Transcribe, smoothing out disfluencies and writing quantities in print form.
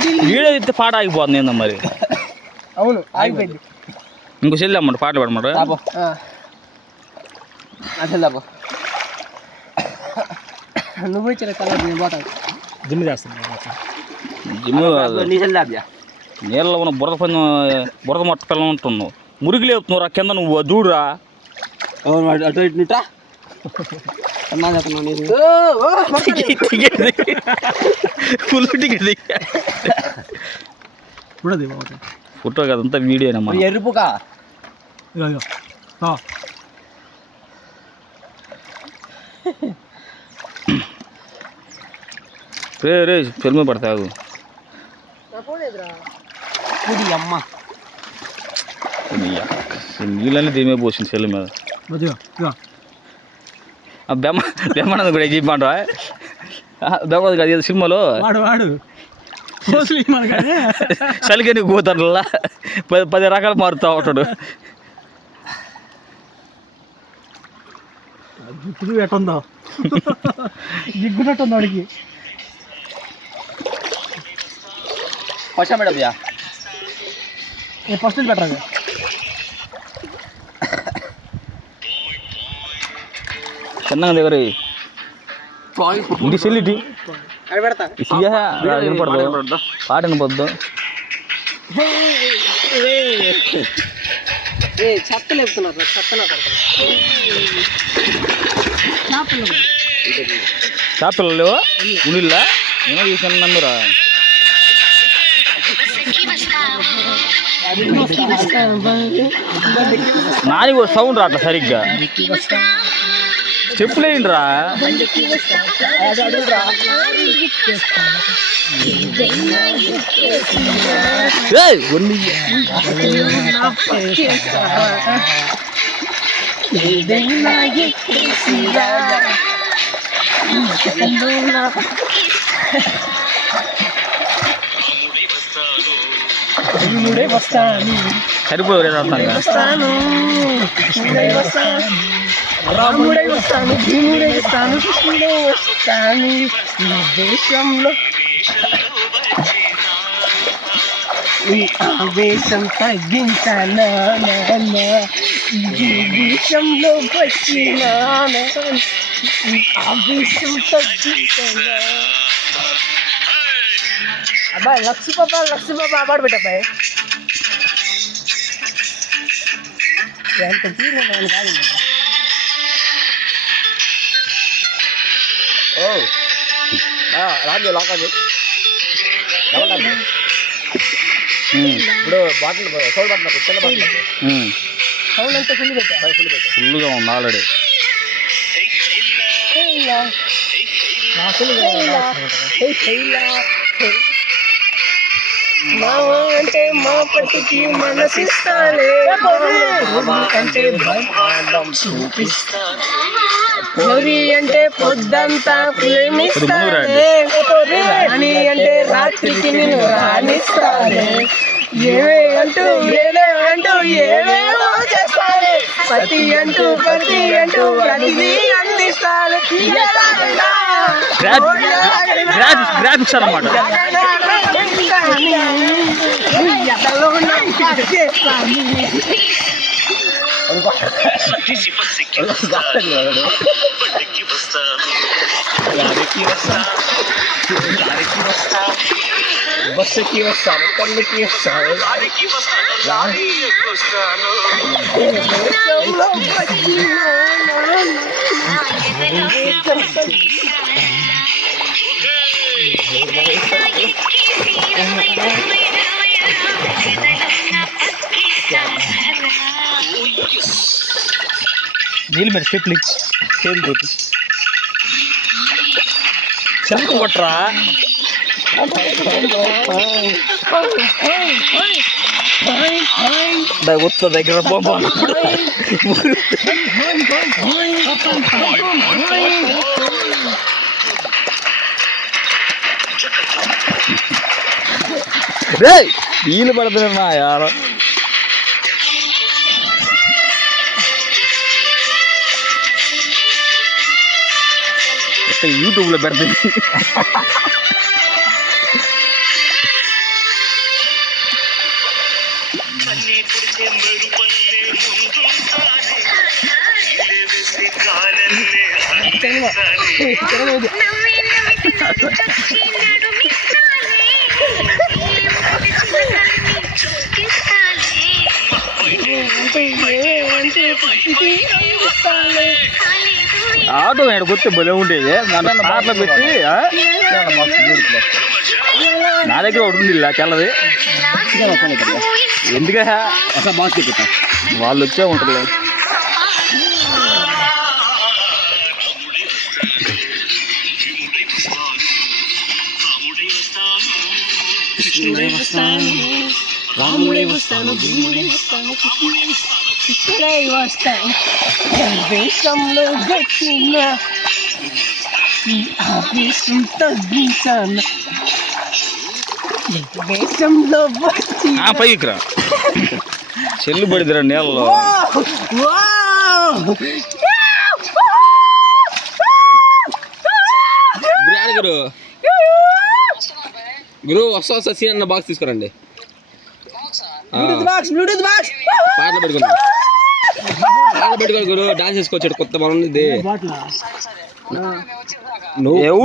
Video ఇస్తే పాట ఆగిపోతుంది ఏందో మరి. అవును ఆగిపోయింది. ఇంకో చెల్లి అమ్మంట పాటలు పాడమాట. నువ్వు ఇచ్చిన కలర్ నేను పోతాను. జిమ్ చేస్తాను. జిమ్ నీళ్ళలో ఉన్న బురద మొట్ట పిల్లలు ఉంటున్నావు. మురికి లేపుతున్నావు రా కింద నువ్వు చూడురా. అటు ఇటు ఫుల్ టికెట్ ఫోటో కదంతా వీడియోనమ్మా. ఎరుపుకా రే ఫిల్మ్ పడతావు. అమ్మ నీళ్ళని దీమే పోసింది సెల్ మీద. బెమ్మన్నది కూడా చెప్పమంటావా? బెమ్మది కాదు ఏదో సినిమాలో చలికని పోతాడులా 10 రకాలు మారుతూ ఉంటాడు. ఇప్పుడు ఎట్టుందో దిగ్గునట్టుంది వాడికి. ఫస్ట్ మేడం ఫస్ట్ పెట్టరా చిన్నగా దగ్గర ఇది సెల్లిటి వినపడదు, పాట వినపడదు. చెత్త లేపుతున్నారు. చేపలు లేవా ఉనిల్లా? ఏమో చూసాను నమ్మిరా. నాది కూడా సౌండ్ రాట్లా సరిగ్గా. చెప్పులేండిరా. సరిపోదు రాముడై వస్తాను, భీముడై వస్తాను, కృష్ణుడై వస్తాను ఈ దేశంలో. ఆవేశం తగ్గించానా ఈ దేశంలో వచ్చినా ఆవేశం తగ్గించానా. అబ్బాయి లక్ష్మీబాబా పాడు పెట్టబ్బాయి. ఎంత తీరు కాదు. రాజు లాకాదు ఇప్పుడు బాటిల్ సౌండ్ పట్టినప్పుడు చిన్న బాటిల్ సౌండ్ అంతా ఫుల్ ఫుల్గా ఉంది ఆల్రెడీ. అంటే మా పట్టికి మనసిస్తాలే అంటే బ్రహ్మాండం చూపిస్తాలే. గౌరీ అంటే పొద్దంతా ప్రేమిస్తాలే, రాణి అంటే రాత్రికి నేను రాణిస్తాలే. ఏవేంటూ ఏవేవో చేస్తాలే, ప్రతి అంటూ ప్రతిదీ అందిస్తాలే. గ్రాఫిక్స్ అన్నమాట. బస్సుకి వస్తాను, కళ్ళకి వస్తాను, నీళ్ళు మీద స్టెప్లు చేతులతోటి చెంకు కొట్టరా. ఉత్త దగ్గర పోయినప్పుడు నీళ్ళు పడుతున్నా యారో. యూట్యూబ్లో పెడుతుంది. ఆటో ఇక్కడ కొత్తే భలే ఉండేది దాన్ని ఆటలో పెట్టి నా దగ్గర ఒకటి ఉంది ఇలా తెల్లది ఎందుక వాళ్ళు వచ్చే ఉంటారు రాముడే వస్తాను భీముడే వస్తాను కృష్ణుడే వస్తాను దేశంలో గట్టిన ఈ ఆవేశం తగ్గించాను దేశంలో పైకిరా చెల్లు పడిదిరా నీళ్ళలో గురు గురు వస్తా సీన్ అన్న బాక్స్ తీసుకురండి పాటలు పెట్టుకోండి గురు డాన్స్ చేసుకోవచ్చు కొత్త బాగుంది నువ్వు